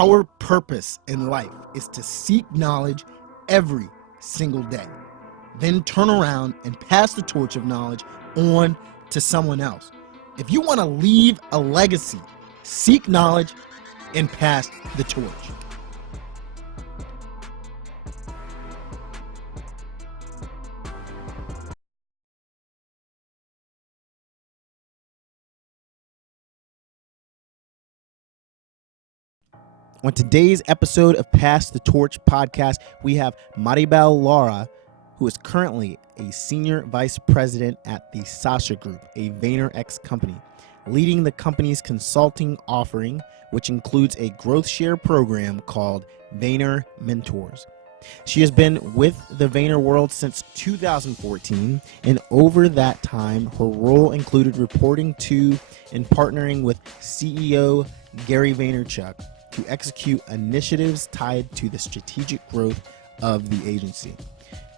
Our purpose in life is to seek knowledge every single day, then turn around and pass the torch of knowledge on to someone else. If you want to leave a legacy, seek knowledge and pass the torch. On today's episode of Pass the Torch podcast, we have Maribel Lara, who is currently a senior vice president at the Sasha Group, a VaynerX company, leading the company's consulting offering, which includes a growth share program called VaynerMentors. She has been with the Vayner world since 2014, and over that time, her role included reporting to and partnering with CEO Gary Vaynerchuk to execute initiatives tied to the strategic growth of the agency.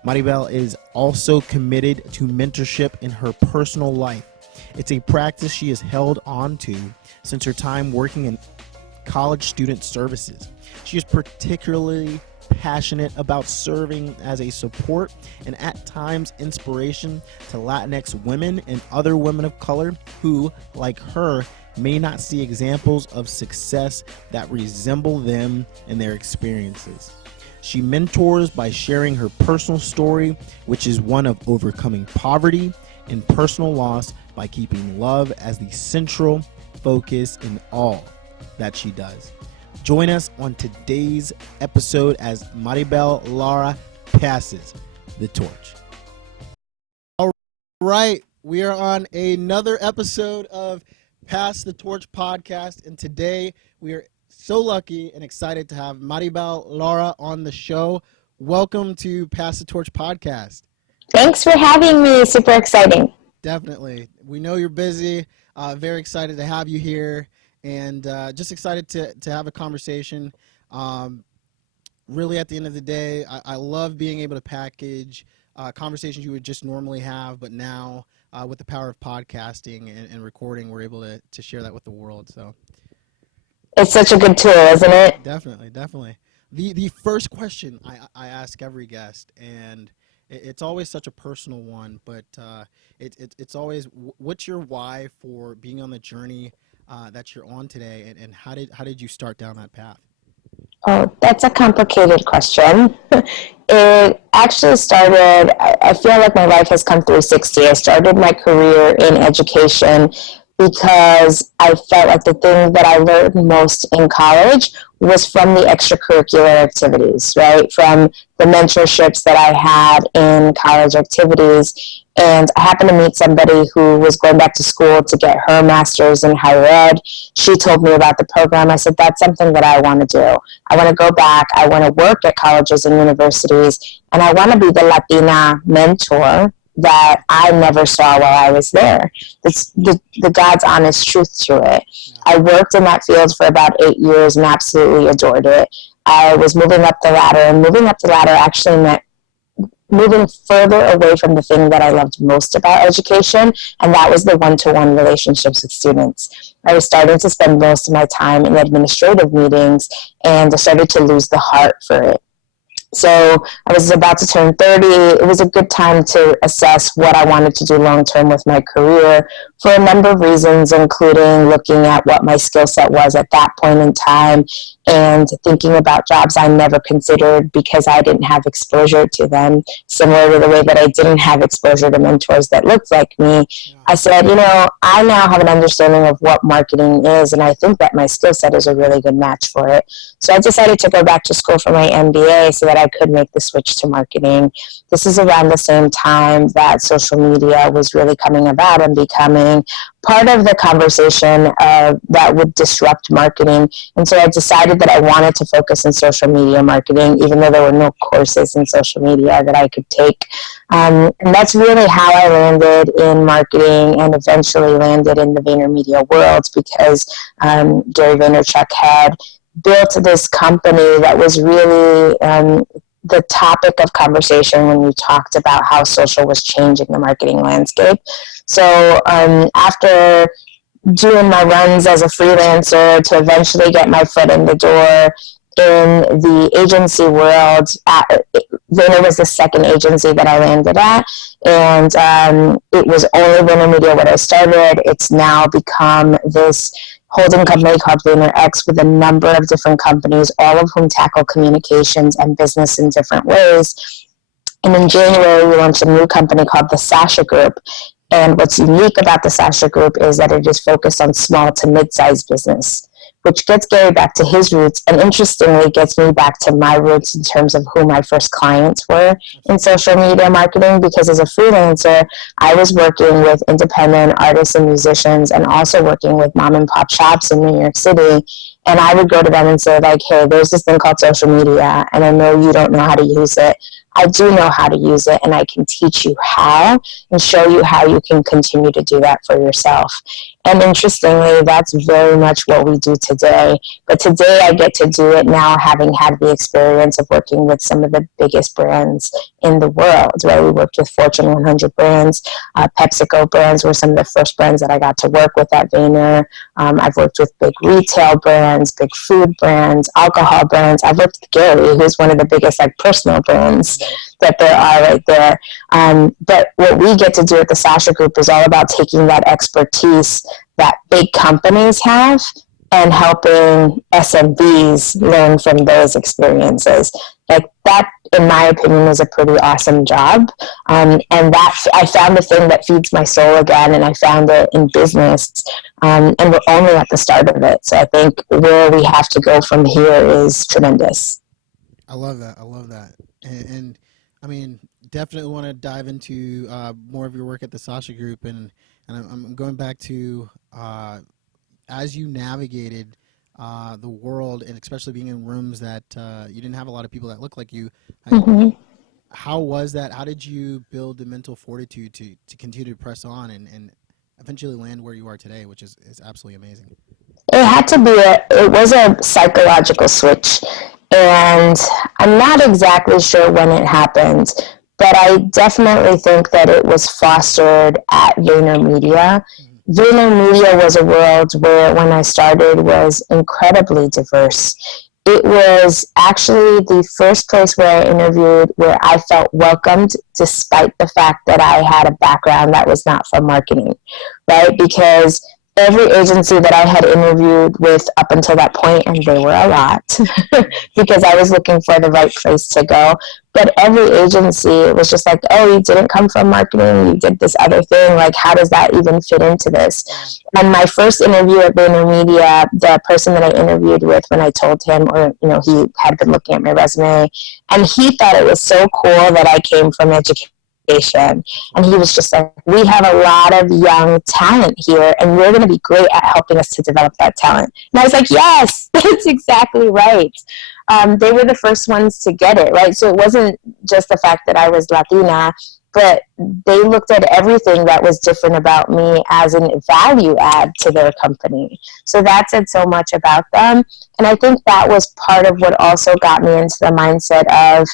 Maribel is also committed to mentorship in her personal life. It's a practice she has held on to since her time working in college student services. She is particularly passionate about serving as a support and at times inspiration to Latinx women and other women of color who, like her, may not see examples of success that resemble them in their experiences. She mentors by sharing her personal story, which is one of overcoming poverty and personal loss by keeping love as the central focus in all that she does. Join us on today's episode as Maribel Lara passes the torch. All right, we are on another episode of Pass the Torch podcast, and today we are so lucky and excited to have Maribel Lara on the show. Welcome to Pass the Torch podcast. Thanks for having me. Super exciting. Definitely. We know you're busy. Very excited to have you here, and just excited to have a conversation. Really, at the end of the day, I love being able to package conversations you would just normally have, but now with the power of podcasting and recording, we're able to share that with the world. So it's such a good tool, isn't it? Definitely. The first question I ask every guest, and it's always such a personal one, but it's always, what's your why for being on the journey that you're on today, and how did you start down that path? Oh, that's a complicated question. It actually started, I feel like my life has come 360. I started my career in education because I felt like the thing that I learned most in college was from the extracurricular activities, right? From the mentorships that I had in college activities. And I happened to meet somebody who was going back to school to get her master's in higher ed. She told me about the program. I said, that's something that I want to do. I want to go back. I want to work at colleges and universities. And I want to be the Latina mentor that I never saw while I was there. It's the God's honest truth to it. I worked in that field for about 8 years and absolutely adored it. I was moving up the ladder, and moving up the ladder actually meant moving further away from the thing that I loved most about education, and that was the one-to-one relationships with students. I was starting to spend most of my time in administrative meetings, and I started to lose the heart for it. So I was about to turn 30. It was a good time to assess what I wanted to do long-term with my career for a number of reasons, including looking at what my skill set was at that point in time and thinking about jobs I never considered because I didn't have exposure to them, similar to the way that I didn't have exposure to mentors that looked like me. I said, I now have an understanding of what marketing is, and I think that my skill set is a really good match for it. So I decided to go back to school for my MBA so that I could make the switch to marketing. This is around the same time that social media was really coming about and becoming part of the conversation that would disrupt marketing. And so I decided that I wanted to focus on social media marketing, even though there were no courses in social media that I could take. And that's really how I landed in marketing and eventually landed in the VaynerMedia world, because Gary Vaynerchuk had built this company that was really the topic of conversation when we talked about how social was changing the marketing landscape. So after doing my runs as a freelancer to eventually get my foot in the door in the agency world. Vayner was the second agency that I landed at, and it was only VaynerMedia when I started. It's now become this holding company called VaynerX with a number of different companies, all of whom tackle communications and business in different ways. And in January, we launched a new company called the Sasha Group. And what's unique about the Sasha Group is that it is focused on small to mid-sized business, which gets Gary back to his roots and interestingly gets me back to my roots in terms of who my first clients were in social media marketing, because as a freelancer, I was working with independent artists and musicians and also working with mom and pop shops in New York City. And I would go to them and say, like, hey, there's this thing called social media, and I know you don't know how to use it. I do know how to use it, and I can teach you how and show you how you can continue to do that for yourself. And interestingly, that's very much what we do today. But today I get to do it now, having had the experience of working with some of the biggest brands in the world, right? We worked with Fortune 100 brands. PepsiCo brands were some of the first brands that I got to work with at Vayner. I've worked with big retail brands, big food brands, alcohol brands. I've worked with Gary, who's one of the biggest like personal brands that there are right there. But what we get to do at the Sasha Group is all about taking that expertise that big companies have and helping SMBs learn from those experiences. Like that, in my opinion, is a pretty awesome job. And that I found the thing that feeds my soul again, and I found it in business. And we're only at the start of it. So I think where we have to go from here is tremendous. I love that. I love that. And I mean, definitely want to dive into more of your work at the Sasha Group, and I'm going back to as you navigated the world, and especially being in rooms that you didn't have a lot of people that look like you. How was that? How did you build the mental fortitude to continue to press on and eventually land where you are today, which is absolutely amazing? It had to be it was a psychological switch. And I'm not exactly sure when it happened, but I definitely think that it was fostered at VaynerMedia. VaynerMedia was a world where, when I started, was incredibly diverse. It was actually the first place where I interviewed where I felt welcomed, despite the fact that I had a background that was not from marketing, right? Because every agency that I had interviewed with up until that point, and they were a lot, because I was looking for the right place to go. But every agency was just like, oh, you didn't come from marketing, you did this other thing. Like, how does that even fit into this? And my first interview at VaynerMedia, the person that I interviewed with, when I told him, or, you know, he had been looking at my resume, and he thought it was so cool that I came from education. And he was just like, we have a lot of young talent here, and you're going to be great at helping us to develop that talent. And I was like, yes, that's exactly right. They were the first ones to get it, right? So it wasn't just the fact that I was Latina, but they looked at everything that was different about me as a value add to their company. So that said so much about them. And I think that was part of what also got me into the mindset of,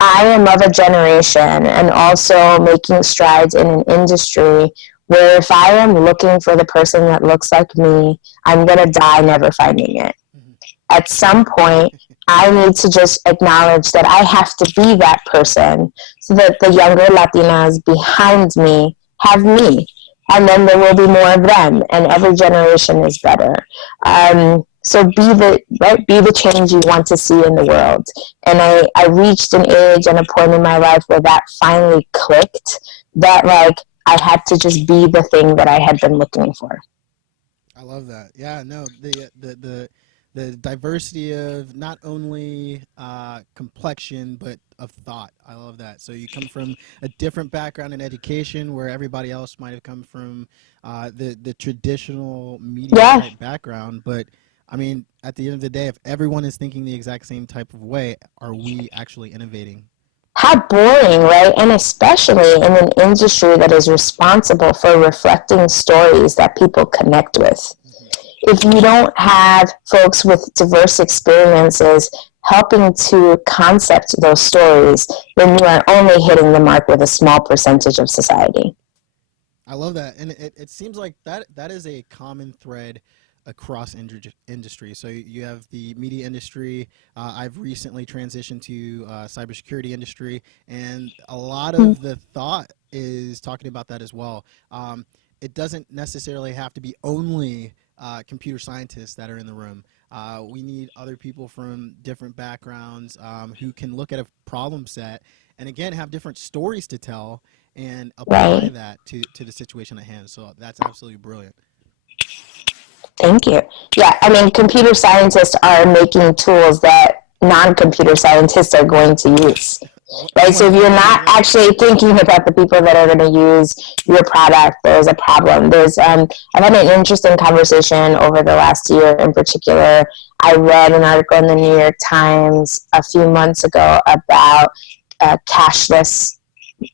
I am of a generation and also making strides in an industry where if I am looking for the person that looks like me, I'm going to die never finding it. At some point, I need to just acknowledge that I have to be that person so that the younger Latinas behind me have me. And then there will be more of them, and every generation is better. So be the change you want to see in the world. And I reached an age and a point in my life where that finally clicked, that like I had to just be the thing that I had been looking for. I love that. Yeah, no, the diversity of not only complexion but of thought. I love that. So you come from a different background in education, where everybody else might have come from the traditional media type background, but I mean, at the end of the day, if everyone is thinking the exact same type of way, are we actually innovating? How boring, right? And especially in an industry that is responsible for reflecting stories that people connect with. If you don't have folks with diverse experiences helping to concept those stories, then you are only hitting the mark with a small percentage of society. I love that, and it seems like that is a common thread across industry. So you have the media industry. I've recently transitioned to cybersecurity industry, and a lot of the thought is talking about that as well. It doesn't necessarily have to be only computer scientists that are in the room. We need other people from different backgrounds who can look at a problem set and again have different stories to tell and apply Right. that to the situation at hand. So that's absolutely brilliant. Thank you. Yeah, I mean, computer scientists are making tools that non-computer scientists are going to use. Right? So if you're not 100%. actually thinking about the people that are going to use your product, there's a problem. I've had an interesting conversation over the last year in particular. I read an article in the New York Times a few months ago about cashless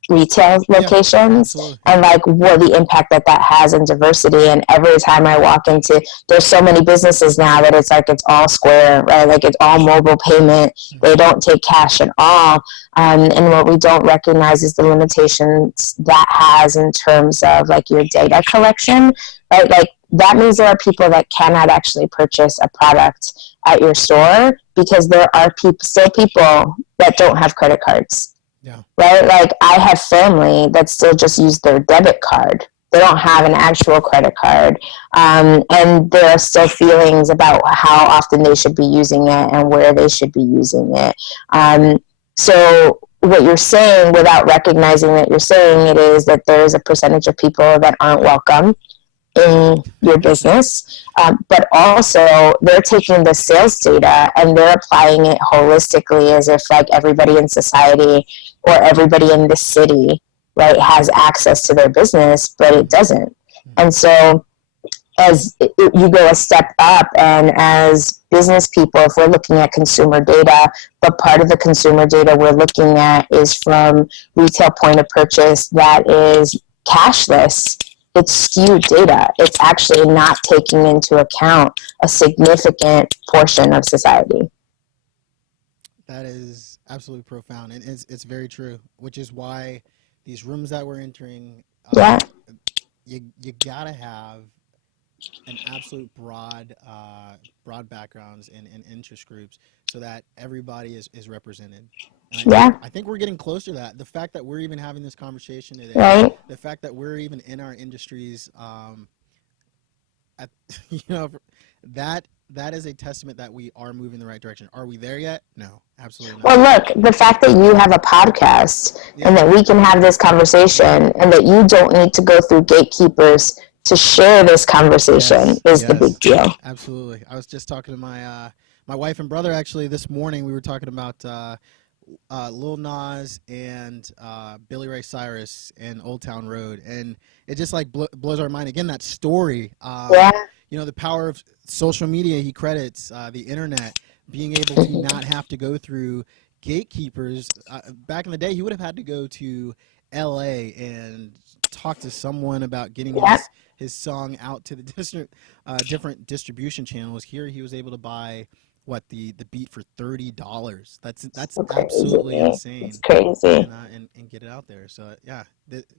retail locations, and like what the impact that has on diversity. And every time I walk into, there's so many businesses now that it's like it's all Square, right? Like it's all mobile payment. They don't take cash at all. And what we don't recognize is the limitations that has in terms of like your data collection, right? Like that means there are people that cannot actually purchase a product at your store because there are still people that don't have credit cards. Yeah. Right? Like I have family that still just use their debit card. They don't have an actual credit card. And there are still feelings about how often they should be using it and where they should be using it. So what you're saying without recognizing that you're saying it is that there is a percentage of people that aren't welcome in your business, but also they're taking the sales data and they're applying it holistically as if like everybody in society or everybody in the city, right, has access to their business, but it doesn't. And so as you go a step up, and as business people, if we're looking at consumer data, but part of the consumer data we're looking at is from retail point of purchase that is cashless, it's skewed data. It's actually not taking into account a significant portion of society. That is absolutely profound, and it's very true. Which is why these rooms that we're entering, you gotta have an absolute broad backgrounds and interest groups so that everybody is represented. And I think we're getting closer to that. The fact that we're even having this conversation today, right? The fact that we're even in our industries, that is a testament that we are moving in the right direction. Are we there yet? No, absolutely not. Well, look, the fact that you have a podcast and that we can have this conversation and that you don't need to go through gatekeepers to share this conversation is the big deal. Absolutely. I was just talking to my wife and brother actually this morning. We were talking about Lil Nas and Billy Ray Cyrus and Old Town Road, and it just like blows our mind. Again, that story. The power of social media. He credits the internet being able to not have to go through gatekeepers. Back in the day, he would have had to go to L.A. and talk to someone about getting his song out to the different distribution channels. Here, he was able to buy the beat for $30. That's absolutely insane. It's crazy. And get it out there. So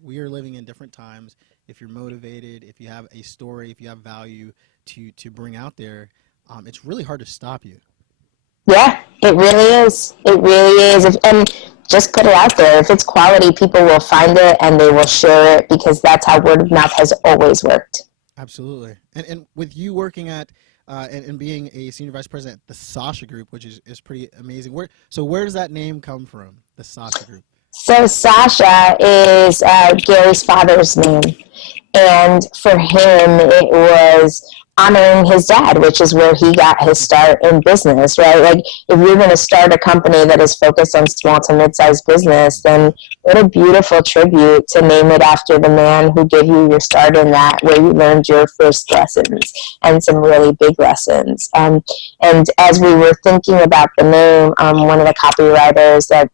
we are living in different times. If you're motivated, if you have a story, if you have value to bring out there, it's really hard to stop you. Yeah, it really is. It really is. And just put it out there. If it's quality, people will find it and they will share it because that's how word of mouth has always worked. Absolutely. And with you working at and being a senior vice president at the Sasha Group, which is pretty amazing. Where does that name come from, the Sasha Group? So Sasha is Gary's father's name. And for him, it was honoring his dad, which is where he got his start in business, right? Like if you're going to start a company that is focused on small to mid-sized business, then what a beautiful tribute to name it after the man who gave you your start in that, where you learned your first lessons and some really big lessons. And as we were thinking about the name, one of the copywriters that,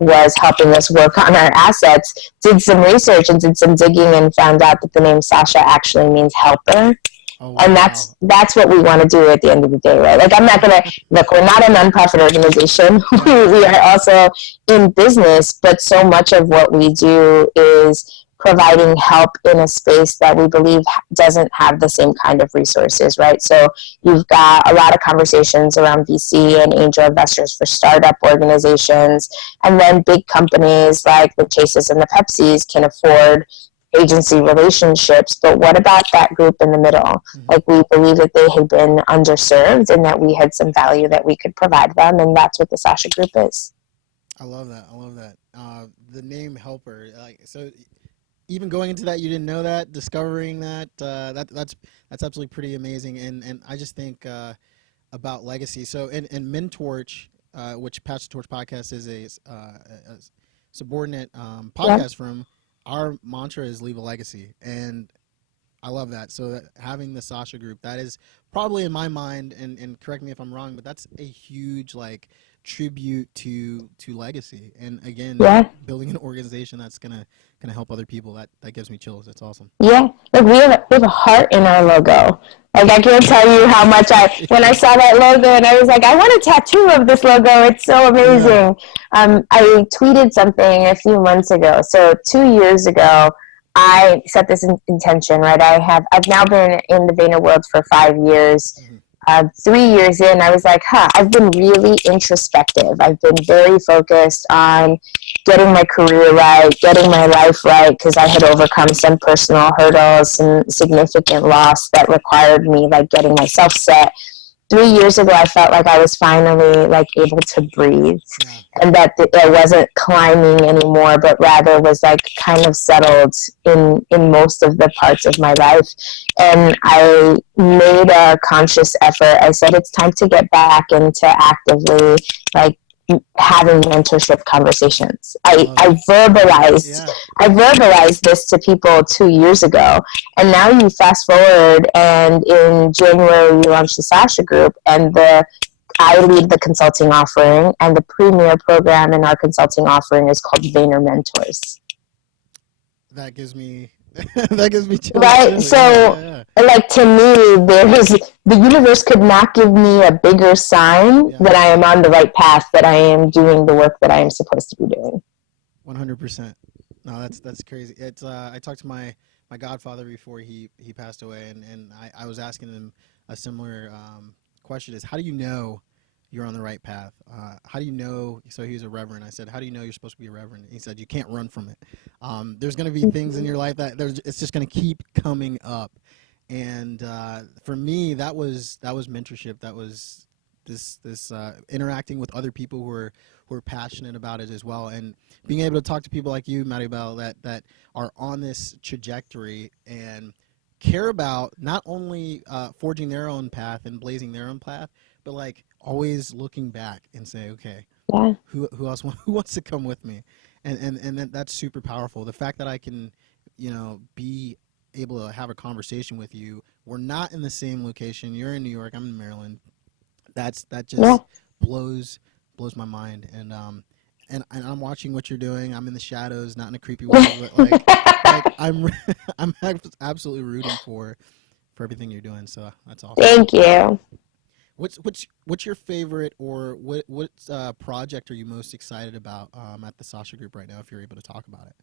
was helping us work on our assets, did some research and did some digging and found out that the name Sasha actually means helper. Oh, wow. And that's what we want to do at the end of the day, right? Like I'm not going to, look, we're not a nonprofit organization. We are also in business, but so much of what we do is providing help in a space that we believe doesn't have the same kind of resources, right? So you've got a lot of conversations around VC and angel investors for startup organizations, and then big companies like the Chases and the Pepsis can afford agency relationships, but what about that group in the middle? Mm-hmm. Like, we believe that they had been underserved and that we had some value that we could provide them, and that's what the Sasha Group is. I love that. The name Helper, like, so even going into that, you didn't know that, discovering that, that's absolutely pretty amazing. And I just think about legacy. So in Mentorch, which Pass the Torch podcast is a subordinate podcast from, our mantra is leave a legacy, and I love that. So that having the Sasha Group, that is probably in my mind, and correct me if I'm wrong, but that's a huge like tribute to legacy. And again, building an organization that's gonna help other people, that gives me chills. That's awesome. Yeah, like we have a heart in our logo. Like, I can't tell you how much when I saw that logo and I was like, I want a tattoo of this logo. It's so amazing. Yeah. I tweeted something a few months ago. So 2 years ago, I set this intention, right? I've now been in the Vayner world for 5 years. Mm-hmm. 3 years in, I was like, I've been really introspective. I've been very focused on getting my career right, getting my life right, because I had overcome some personal hurdles, some significant loss that required me like getting myself set. 3 years ago, I felt like I was finally like able to breathe, and that I wasn't climbing anymore, but rather was like kind of settled in most of the parts of my life. And I made a conscious effort. I said, it's time to get back into actively like having mentorship conversations. I verbalized this to people 2 years ago, and now you fast forward, and in January we launched the Sasha Group, and I lead the consulting offering, and the premier program in our consulting offering is called VaynerMentors. That gives me chills. Right, too. So like, to me, the universe could not give me a bigger sign that I am on the right path, that I am doing the work that I am supposed to be doing. 100%. No, that's crazy. It's I talked to my godfather before he passed away, and I was asking him a similar question: is how do you know you're on the right path? How do you know? So he's a reverend. I said, how do you know you're supposed to be a reverend? He said, you can't run from it. There's going to be things in your life that it's just going to keep coming up. And for me, that was mentorship. That was this interacting with other people who are passionate about it as well, and being able to talk to people like you, Maribel, that are on this trajectory and care about not only forging their own path and blazing their own path, but like always looking back and say, okay, who else who wants to come with me? And that's super powerful. The fact that I can, be able to have a conversation with you. We're not in the same location. You're in New York. I'm in Maryland. That just blows my mind. And I'm watching what you're doing. I'm in the shadows, not in a creepy way, but like I'm absolutely rooting for everything you're doing. So that's awesome. Thank you. What's your favorite, or what project are you most excited about at the Sasha Group right now, if you're able to talk about it?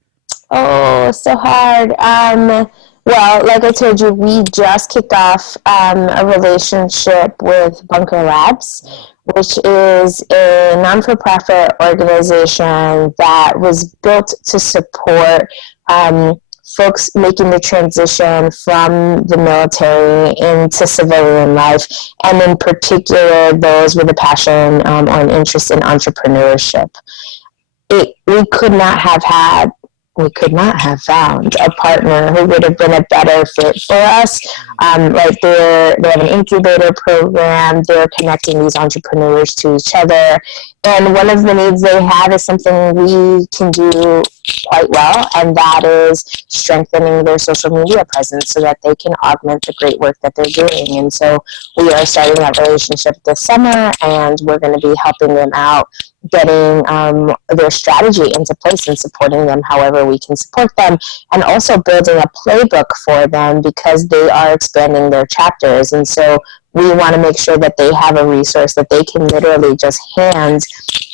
Oh, so hard. Well, like I told you, we just kicked off a relationship with Bunker Labs, which is a non-for-profit organization that was built to support folks making the transition from the military into civilian life, and in particular, those with a passion or an interest in entrepreneurship. We could not have found a partner who would have been a better fit for us. They have an incubator program. They're connecting these entrepreneurs to each other. And one of the needs they have is something we can do quite well, and that is strengthening their social media presence so that they can augment the great work that they're doing. And so we are starting that relationship this summer, and we're going to be helping them out, getting their strategy into place and supporting them however we can support them, and also building a playbook for them, because they are expanding their chapters. And so we want to make sure that they have a resource that they can literally just hand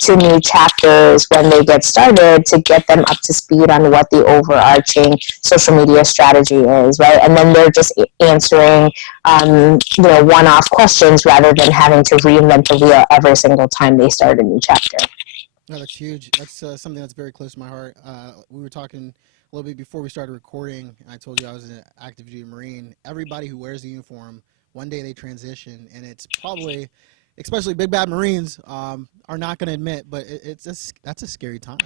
to new chapters when they get started to get them up to speed on what the overarching social media strategy is, right? And then they're just answering, one-off questions rather than having to reinvent the wheel every single time they start a new chapter. No, that's huge. That's something that's very close to my heart. We were talking a little bit before we started recording, and I told you I was an active duty Marine. Everybody who wears the uniform, one day they transition, and it's probably, especially big bad Marines, are not going to admit, but that's a scary time.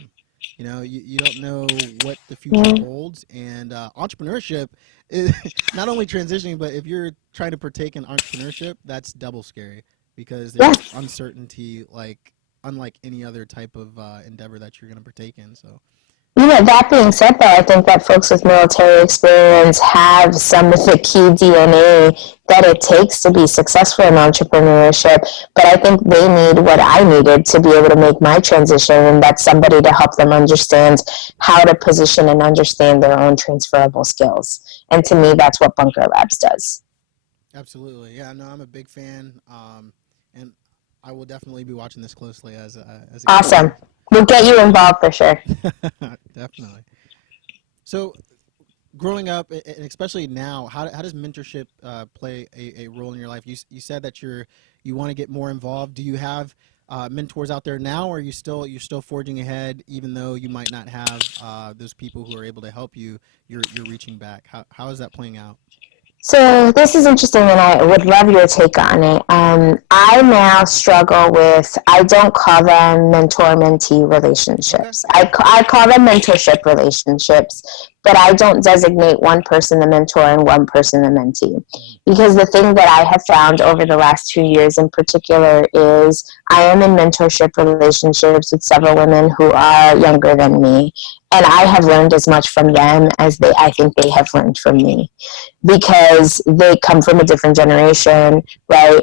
You don't know what the future holds, and entrepreneurship is not only transitioning, but if you're trying to partake in entrepreneurship, that's double scary because there's uncertainty, unlike any other type of endeavor that you're going to partake in. So. That being said, though, I think that folks with military experience have some of the key DNA that it takes to be successful in entrepreneurship. But I think they need what I needed to be able to make my transition, and that's somebody to help them understand how to position and understand their own transferable skills. And to me, that's what Bunker Labs does. Absolutely. Yeah, no, I'm a big fan. And I will definitely be watching this closely as awesome. We'll get you involved for sure. Definitely. So, growing up, and especially now, how does mentorship play a role in your life? You said that you want to get more involved. Do you have mentors out there now, or you're still forging ahead, even though you might not have those people who are able to help you? You're reaching back. How is that playing out? So this is interesting, and I would love your take on it. I now struggle with, I don't call them mentor-mentee relationships. I call them mentorship relationships, but I don't designate one person the mentor and one person the mentee. Because the thing that I have found over the last 2 years in particular is I am in mentorship relationships with several women who are younger than me, and I have learned as much from them as I think they have learned from me, because they come from a different generation, right?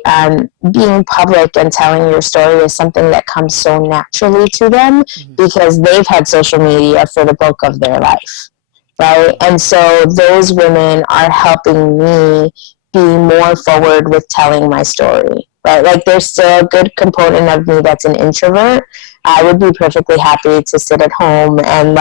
Being public and telling your story is something that comes so naturally to them because they've had social media for the bulk of their life, right? And so those women are helping me be more forward with telling my story, right? Like, there's still a good component of me that's an introvert. I would be perfectly happy to sit at home and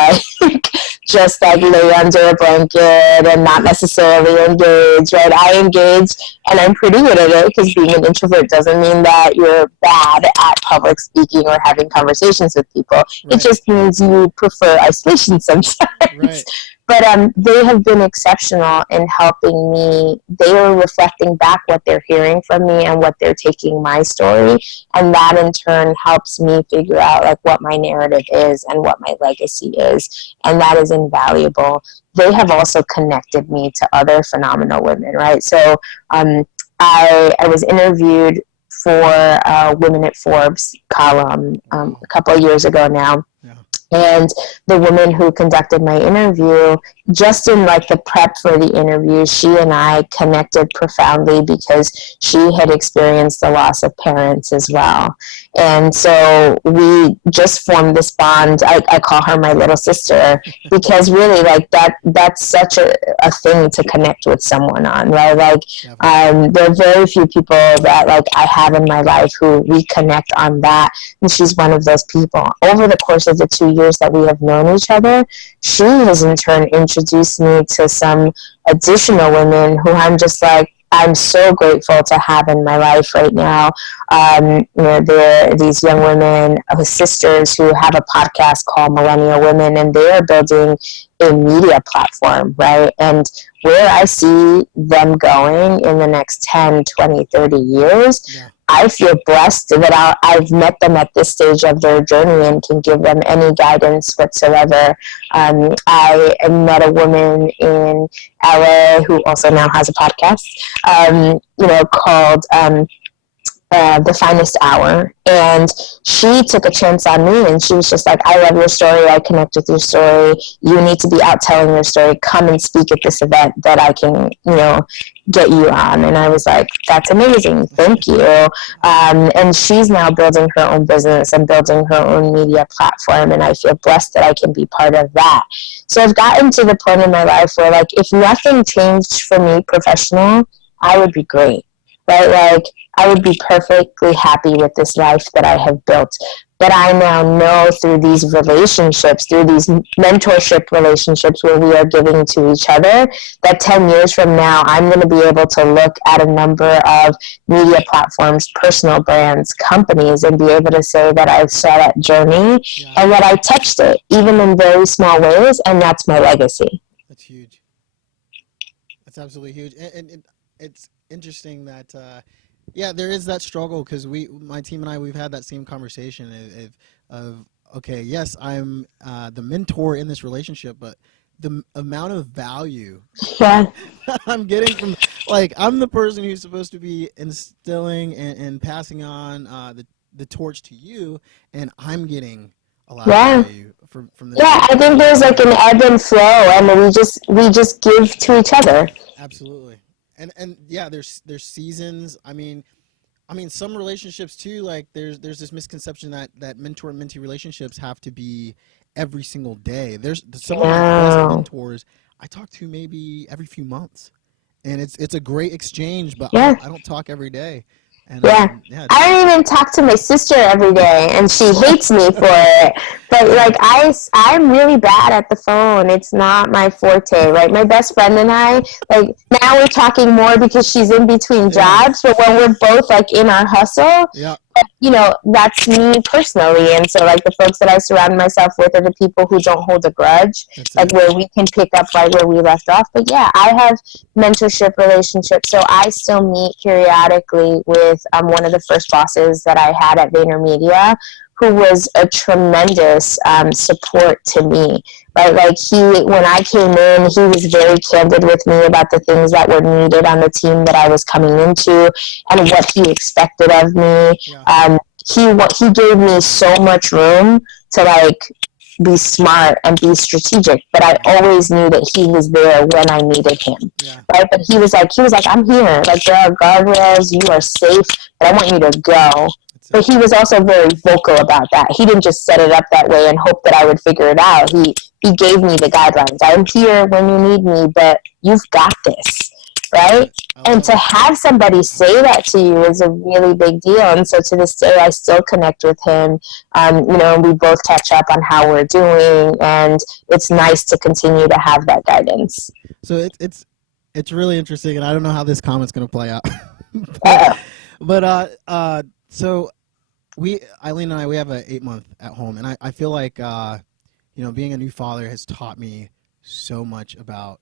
just lay under a blanket and not necessarily engage, right? I engage, and I'm pretty good at it, because being an introvert doesn't mean that you're bad at public speaking or having conversations with people. Right. It just means you prefer isolation sometimes. Right. But they have been exceptional in helping me. They are reflecting back what they're hearing from me and what they're taking my story. And that in turn helps me figure out what my narrative is and what my legacy is. And that is invaluable. They have also connected me to other phenomenal women, right? So I was interviewed for Women at Forbes column a couple of years ago now. Yeah. And the woman who conducted my interview, just in the prep for the interview, she and I connected profoundly because she had experienced the loss of parents as well. And so we just formed this bond. I call her my little sister, because really that's such a thing to connect with someone on, right? There are very few people that I have in my life who we connect on that. And she's one of those people. Over the course of the 2 years that we have known each other, she has in turn introduced me to some additional women who I'm so grateful to have in my life right now. There are these young women, sisters, who have a podcast called Millennial Women, and they are building a media platform, right? And where I see them going in the next 10, 20, 30 years, I feel blessed that I've met them at this stage of their journey and can give them any guidance whatsoever. I met a woman in LA who also now has a podcast, called The Finest Hour, and she took a chance on me, and she was just I love your story, I connect with your story, you need to be out telling your story, come and speak at this event that I can get you on. And I was like, that's amazing, thank you. And she's now building her own business and building her own media platform, and I feel blessed that I can be part of that. So I've gotten to the point in my life where, like, if nothing changed for me professional, I would be great, right? Like, I would be perfectly happy with this life that I have built. But I now know through these relationships, through these mentorship relationships where we are giving to each other, that 10 years from now, I'm going to be able to look at a number of media platforms, personal brands, companies, and be able to say that I saw that journey and that I touched it, even in very small ways, and that's my legacy. That's huge. That's absolutely huge. And it's interesting that, there is that struggle because my team and I, we've had that same conversation of okay, yes, I'm the mentor in this relationship, but the amount of value I'm getting from, like, I'm the person who's supposed to be instilling and passing on the torch to you, and I'm getting a lot of value from this. Yeah, I think there's like an ebb and flow, and we just give to each other. Absolutely. And yeah, there's seasons. I mean, some relationships too. Like there's this misconception that mentor and mentee relationships have to be every single day. There's some of my best mentors I talk to maybe every few months, and it's a great exchange. But I don't talk every day. And, I don't even talk to my sister every day, and she hates me for it. But like I'm really bad at the phone. It's not my forte, right? My best friend and I, like, now we're talking more because she's in between jobs. But when we're both like in our hustle, you know, that's me personally. And so, like, the folks that I surround myself with are the people who don't hold a grudge, like where we can pick up right where we left off. But yeah, I have mentorship relationships. So I still meet periodically with one of the first bosses that I had at VaynerMedia, who was a tremendous support to me. Right, like when I came in, he was very candid with me about the things that were needed on the team that I was coming into and what he expected of me. He gave me so much room to, like, be smart and be strategic, but I always knew that he was there when I needed him. Right, but he was like, I'm here. Like, there are guardrails. You are safe, but I want you to go. But he was also very vocal about that. He didn't just set it up that way and hope that I would figure it out. He gave me the guidelines. I'm here when you need me, but you've got this, right? And to have somebody say that to you is a really big deal. And so to this day, I still connect with him. You know, we both catch up on how we're doing, and it's nice to continue to have that guidance. So it's really interesting, and I don't know how this comment's going to play out. but so Eileen and I, we have an 8-month at home, and I feel like you know, being a new father has taught me so much about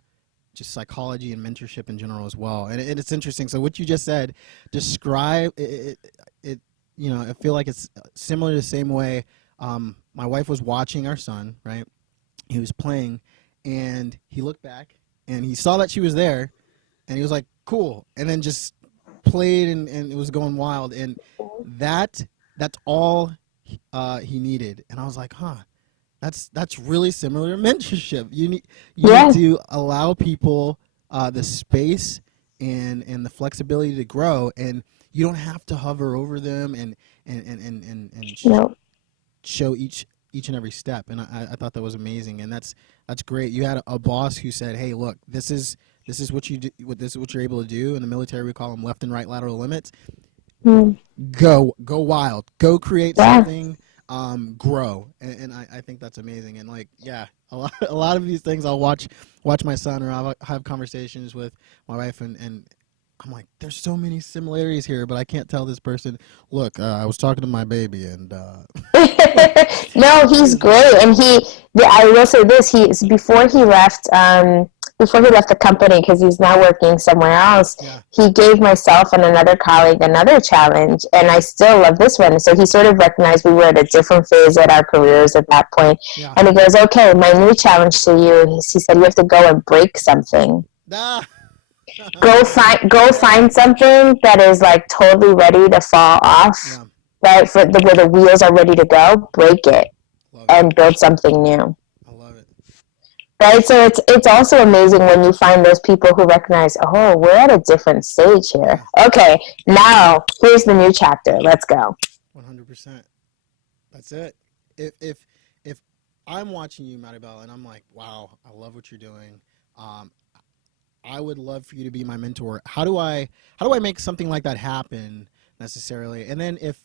just psychology and mentorship in general as well. And it's interesting. So what you just said, describe it. You know, I feel like it's similar to the same way. My wife was watching our son, right? He was playing, and he looked back, and he saw that she was there, and he was like, cool, and then just played, and it was going wild. And that's all he needed. And I was like, huh. That's really similar to mentorship. You need to allow people the space and the flexibility to grow, and you don't have to hover over them and show each and every step. And I thought that was amazing, and that's great. You had a boss who said, "Hey, look, this is what you do. This is what you're able to do." In the military, we call them left and right lateral limits. Go wild. Go create something. Grow, and I think that's amazing. And like, a lot of these things I'll watch my son, or I'll have conversations with my wife, and I'm like, there's so many similarities here, but I can't tell this person, look, I was talking to my baby, and no, he's great. And I will say this, before he left the company, because he's now working somewhere else, he gave myself and another colleague another challenge, and I still love this one. So he sort of recognized we were at a different phase at our careers at that point. And he goes, okay, my new challenge to you, he said, you have to go and break something. Go find something that is, like, totally ready to fall off, right? Where the wheels are ready to go, break it and build something new. Right, so it's also amazing when you find those people who recognize, oh, we're at a different stage here. Okay, now here's the new chapter. Let's go. 100%. That's it. If I'm watching you, Maribel, and I'm like, wow, I love what you're doing. Um, I would love for you to be my mentor. How do I make something like that happen necessarily? And then if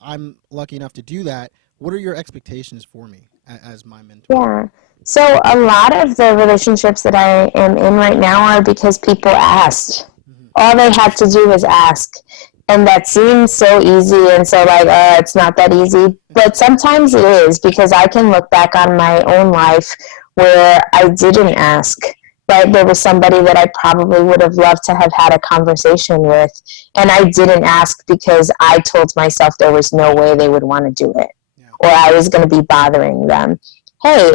I'm lucky enough to do that, what are your expectations for me as my mentor? Yeah. So a lot of the relationships that I am in right now are because people asked. Hmm. All they had to do was ask. And that seems so easy and so like, it's not that easy. But sometimes it is because I can look back on my own life where I didn't ask. Right? There was somebody that I probably would have loved to have had a conversation with. And I didn't ask because I told myself there was no way they would want to do it Yeah. or I was going to be bothering them. Hey,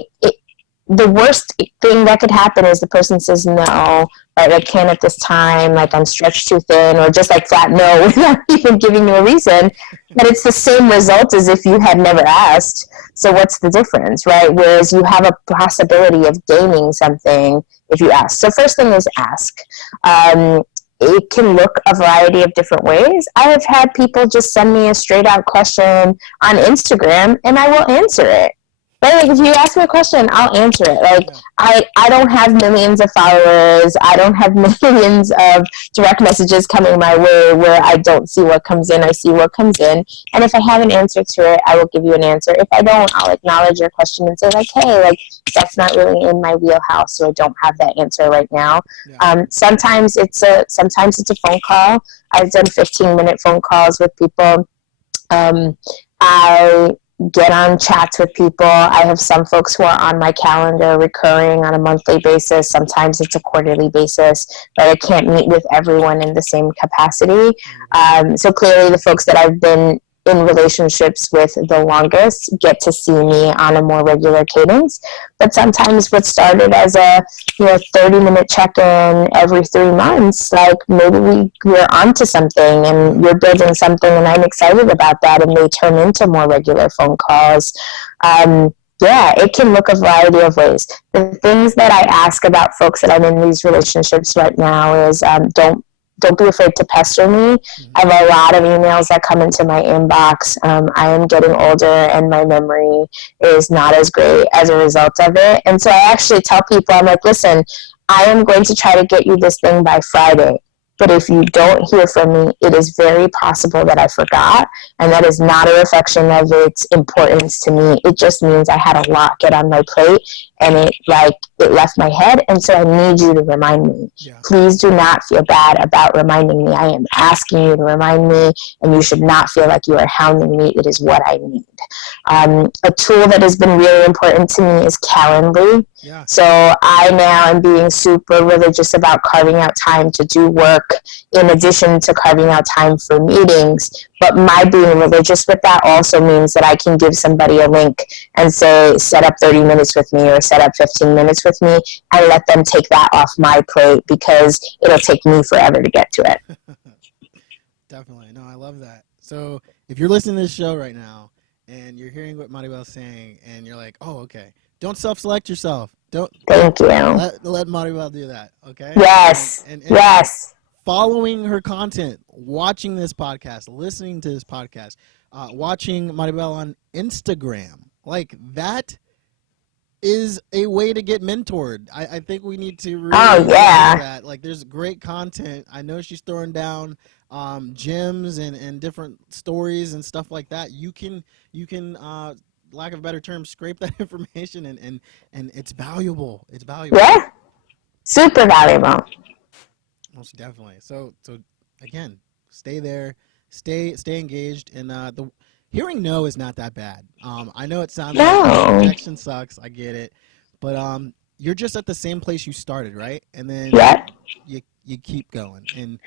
the worst thing that could happen is the person says no, right? I can't at this time, like I'm stretched too thin, or just like flat no without even giving you a reason. But it's the same result as if you had never asked. So what's the difference, right? Whereas you have a possibility of gaining something if you ask. So first thing is ask. It can look a variety of different ways. I have had people just send me a straight out question on Instagram and I will answer it. Right? Like if you ask me a question, I'll answer it. Like Yeah. I don't have millions of followers. I don't have millions of direct messages coming my way where I don't see what comes in. I see what comes in. And if I have an answer to it, I will give you an answer. If I don't, I'll acknowledge your question and say like, hey, like that's not really in my wheelhouse, so I don't have that answer right now. Yeah. Sometimes it's a phone call. I've done 15-minute phone calls with people. I get on chats with people. I have some folks who are on my calendar recurring on a monthly basis. Sometimes it's a quarterly basis, but I can't meet with everyone in the same capacity. So clearly the folks that I've been in relationships with the longest get to see me on a more regular cadence. But sometimes what started as a 30-minute check-in every 3 months, like maybe we're onto something and you're building something and I'm excited about that and they turn into more regular phone calls. Yeah, it can look a variety of ways. The things that I ask about folks that I'm in these relationships right now is don't be afraid to pester me. Mm-hmm. I have a lot of emails that come into my inbox. I am getting older and my memory is not as great as a result of it. And so I actually tell people, I'm like, listen, I am going to try to get you this thing by Friday. But if you don't hear from me, it is very possible that I forgot. And that is not a reflection of its importance to me. It just means I had a lot get on my plate and it left my head. And so I need you to remind me. Yeah. Please do not feel bad about reminding me. I am asking you to remind me, and you should not feel like you are hounding me. It is what I need. A tool that has been really important to me is Calendly. Yeah. So I now am being super religious about carving out time to do work in addition to carving out time for meetings. But my being religious with that also means that I can give somebody a link and say, set up 30 minutes with me or set up 15 minutes with me and let them take that off my plate because it'll take me forever to get to it. Definitely. No, I love that. So if you're listening to this show right now and you're hearing what Maribel's saying and you're like, oh, okay, don't self-select yourself. Thank you. Let Maribel do that, okay? Yes. And Yes. following her content, watching this podcast, listening to this podcast, watching Maribel on Instagram, like that is a way to get mentored. I think we need to really realize that. Like, there's great content. I know she's throwing down gems and different stories and stuff like that. You can lack of a better term, scrape that information and it's valuable. It's valuable. Yeah. Super valuable. Most definitely. So again, stay there, stay engaged, and the hearing no is not that bad. I know it sounds like rejection sucks. I get it, but you're just at the same place you started, right? And then you keep going. And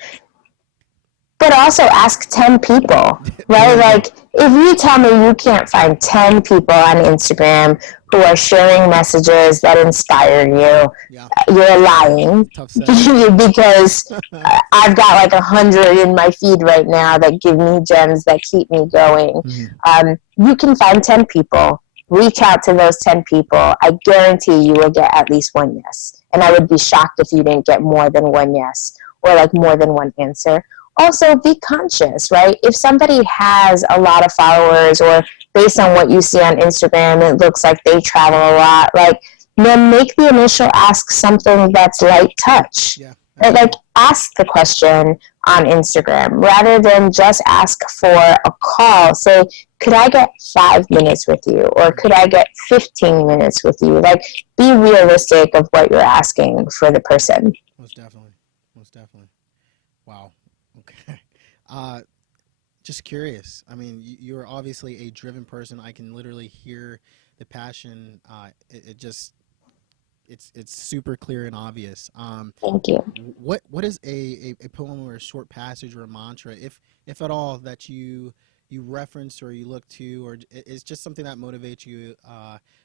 but also ask 10 people, right? Like if you tell me you can't find 10 people on Instagram who are sharing messages that inspire you, you're lying. Because I've got like 100 in my feed right now that give me gems that keep me going. Mm-hmm. You can find 10 people. Reach out to those 10 people. I guarantee you will get at least one yes. And I would be shocked if you didn't get more than one yes or like more than one answer. Also, be conscious, right? If somebody has a lot of followers or based on what you see on Instagram, it looks like they travel a lot. Like, then make the initial ask something that's light touch. Yeah. Right? Like, ask the question on Instagram rather than just ask for a call. Say, could I get 5 minutes with you? Or could I get 15 minutes with you? Like, be realistic of what you're asking for the person. Most definitely. Most definitely. Wow. Okay. Uh, just curious. I mean, you're obviously a driven person. I can literally hear the passion. It just it's super clear and obvious. Thank you. What is a poem or a short passage or a mantra, if at all, that you reference or you look to, or it's just something that motivates you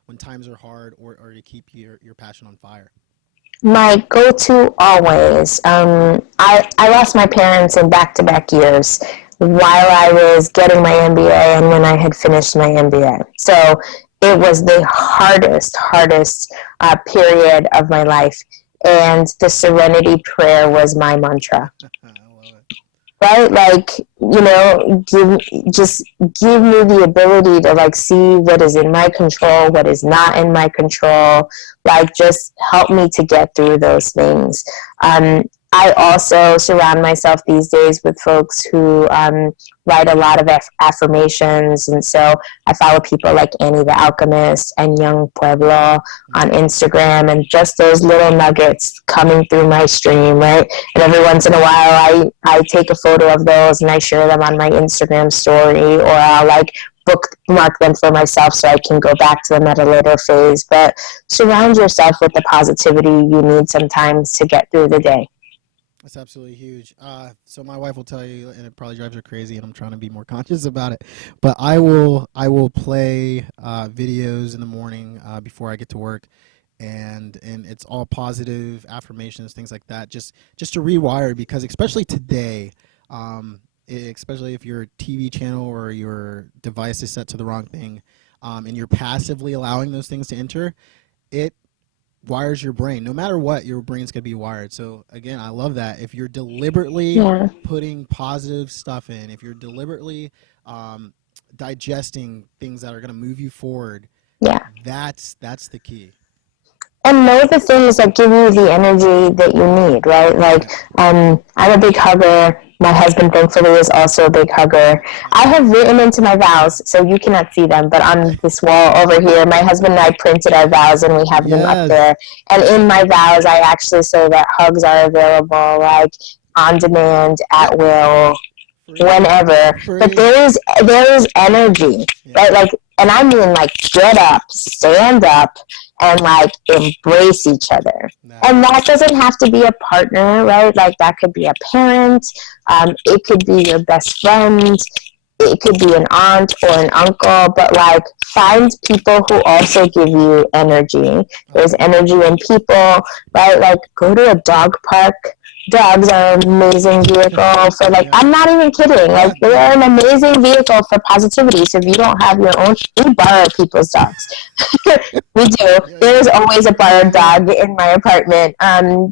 when times are hard, or to keep your passion on fire? My go-to always. I lost my parents in back-to-back years while I was getting my MBA and when I had finished my MBA. So it was the hardest period of my life. And the serenity prayer was my mantra. I love it. Right? Like, just give me the ability to like see what is in my control, what is not in my control. Like, just help me to get through those things. I also surround myself these days with folks who write a lot of affirmations. And so I follow people like Annie the Alchemist and Young Pueblo on Instagram, and just those little nuggets coming through my stream, right? And every once in a while, I take a photo of those and I share them on my Instagram story, or I'll like bookmark them for myself so I can go back to them at a later phase. But surround yourself with the positivity you need sometimes to get through the day. That's absolutely huge. So my wife will tell you, and it probably drives her crazy, and I'm trying to be more conscious about it. But I will play videos in the morning before I get to work, and it's all positive affirmations, things like that, just to rewire, because especially today, especially if your TV channel or your device is set to the wrong thing, and you're passively allowing those things to enter, it wires your brain. No matter what, your brain's gonna be wired. So again, I love that. If you're deliberately putting positive stuff in, if you're deliberately digesting things that are gonna move you forward, that's the key. And know the things that give you the energy that you need, right? Like, I'm a big hugger. My husband, thankfully, is also a big hugger. I have written into my vows, so you cannot see them, but on this wall over here, my husband and I printed our vows, and we have them up there. And in my vows, I actually say that hugs are available, like, on demand, at will, whenever. But there is energy, right? Like, and I mean, like, get up, stand up, and like embrace each other. And that doesn't have to be a partner, right? Like, that could be a parent, it could be your best friend, it could be an aunt or an uncle, but like, find people who also give you energy. There's energy in people, right? Like, go to a dog park. Dogs are an amazing vehicle for, like, I'm not even kidding. Like, they are an amazing vehicle for positivity. So if you don't have your own, we borrow people's dogs. We do. There's always a borrowed dog in my apartment.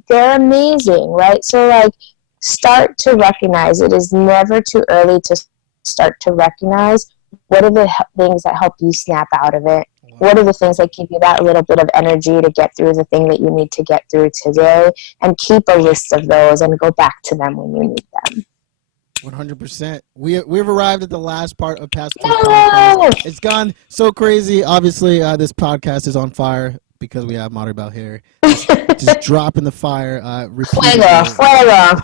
They're amazing, right? So, like, start to recognize. It is never too early to start to recognize what are the things that help you snap out of it. What are the things that give you that little bit of energy to get through the thing that you need to get through today? And keep a list of those and go back to them when you need them. 100%. We've arrived at the last part of Past the Podcast. It's gone so crazy. Obviously, this podcast is on fire because we have Maribel here. Just dropping the fire. Fuego.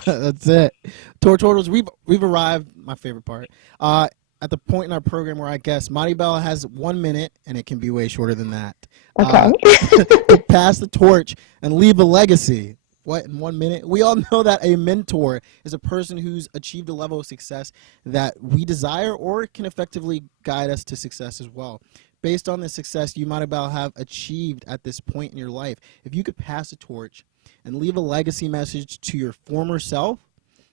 That's it. Tortors, we've arrived. My favorite part. At the point in our program where I guess Maribel has 1 minute, and it can be way shorter than that. Okay. To pass the torch and leave a legacy. What, in 1 minute? We all know that a mentor is a person who's achieved a level of success that we desire, or can effectively guide us to success as well. Based on the success you might have achieved at this point in your life, if you could pass a torch and leave a legacy message to your former self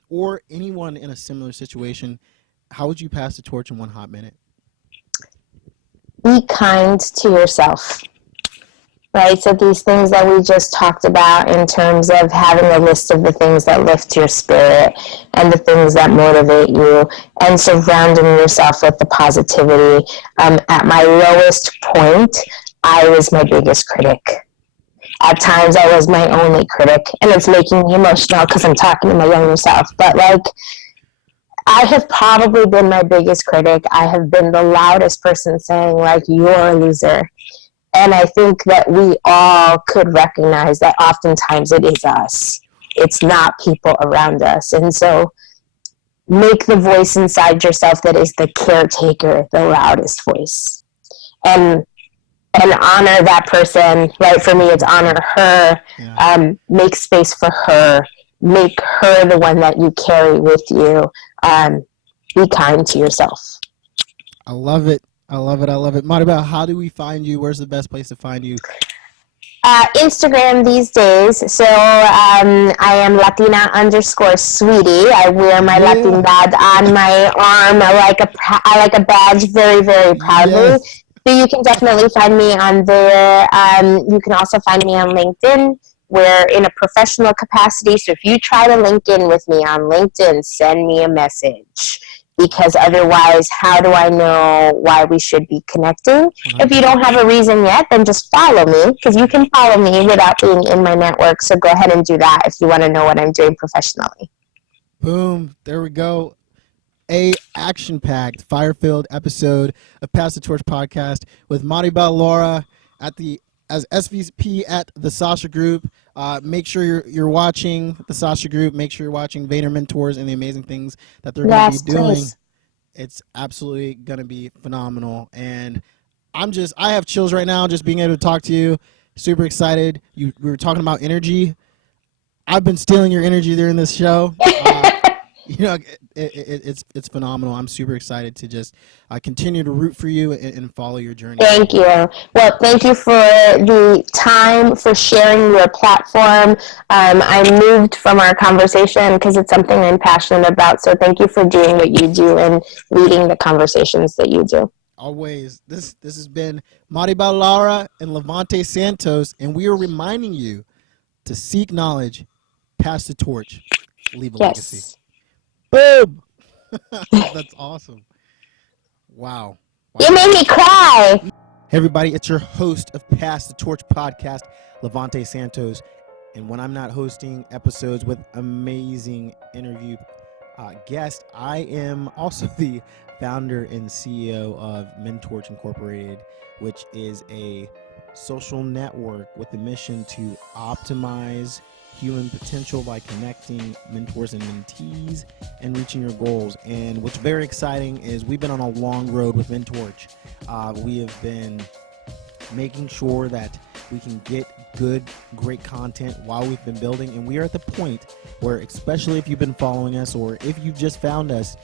or anyone in a similar situation, how would you pass the torch in 1 hot minute? Be kind to yourself. right? So these things that we just talked about in terms of having a list of the things that lift your spirit and the things that motivate you, and surrounding yourself with the positivity. At my lowest point, I was my biggest critic. At times, I was my only critic, and it's making me emotional because I'm talking to my younger self. But like, I have probably been my biggest critic. I have been the loudest person saying, like, you're a loser. And I think that we all could recognize that oftentimes it is us. It's not people around us. And so make the voice inside yourself that is the caretaker, the loudest voice. And honor that person, right? For me, it's honor her, make space for her, make her the one that you carry with you. Be kind to yourself. I love it. I love it. I love it. Maribel, how do we find you? Where's the best place to find you? Instagram these days. So I am Latina_sweetie. I wear my Latinidad on my arm. I like a badge very, very proudly. Yes. So you can definitely find me on there. You can also find me on LinkedIn. We're in a professional capacity. So if you try to link in with me on LinkedIn, send me a message. Because otherwise, how do I know why we should be connecting? If you don't have a reason yet, then just follow me, because you can follow me without being in my network. So go ahead and do that if you want to know what I'm doing professionally. Boom. There we go. A action-packed, fire-filled episode of Pass the Torch podcast with Maribel Lara as SVP at the Sasha Group. Make sure you're watching the Sasha Group. Make sure you're watching VaynerMentors and the amazing things that they're going to be doing. Please. It's absolutely going to be phenomenal. And I have chills right now just being able to talk to you. Super excited. We were talking about energy. I've been stealing your energy during this show. It's phenomenal. I'm super excited to just continue to root for you and follow your journey. Thank you. Well, thank you for the time, for sharing your platform. I moved from our conversation because it's something I'm passionate about. So thank you for doing what you do and leading the conversations that you do. Always. This has been Maribel Lara and Levante Santos, and we are reminding you to seek knowledge, pass the torch, leave a legacy. Boom! That's awesome. Wow. You made me cry. Hey everybody, it's your host of Pass the Torch podcast, Levante Santos. And when I'm not hosting episodes with amazing interview guests, I am also the founder and CEO of Mentorch Incorporated, which is a social network with the mission to optimize human potential by connecting mentors and mentees and reaching your goals. And what's very exciting is we've been on a long road with Mentorch. We have been making sure that we can get great content while we've been building, and we are at the point where, especially if you've been following us or if you've just found us,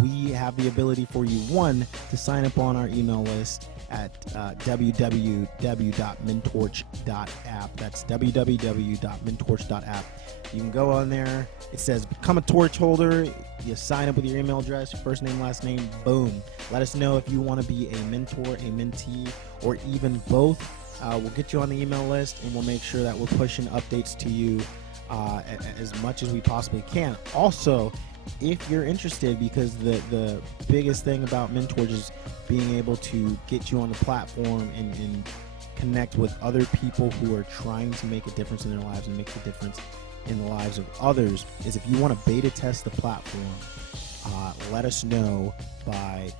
we have the ability for you, one, to sign up on our email list at www.mentorch.app. That's www.mentorch.app. You can go on there. It says become a torch holder. You sign up with your email address, first name, last name, boom. Let us know if you want to be a mentor, a mentee, or even both. We'll get you on the email list, and we'll make sure that we're pushing updates to you as much as we possibly can. Also, if you're interested, because the biggest thing about Mentorch is being able to get you on the platform and connect with other people who are trying to make a difference in their lives and make a difference in the lives of others, is if you want to beta test the platform, let us know by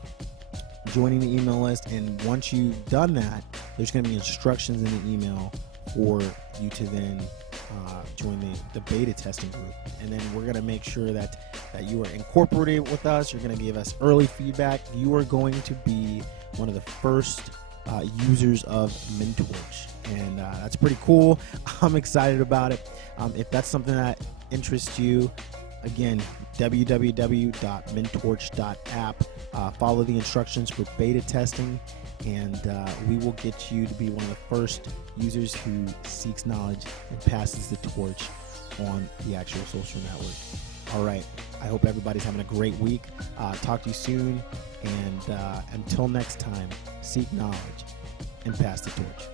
joining the email list. And once you've done that, there's going to be instructions in the email for you to then join the beta testing group. And then we're going to make sure that you are incorporated with us. You're going to give us early feedback. You are going to be one of the first users of Mentorch, and that's pretty cool. I'm excited about it. If that's something that interests you, again, www.mentorch.app. Follow the instructions for beta testing, and we will get you to be one of the first users who seeks knowledge and passes the torch on the actual social network. All right. I hope everybody's having a great week. Talk to you soon. And until next time, seek knowledge and pass the torch.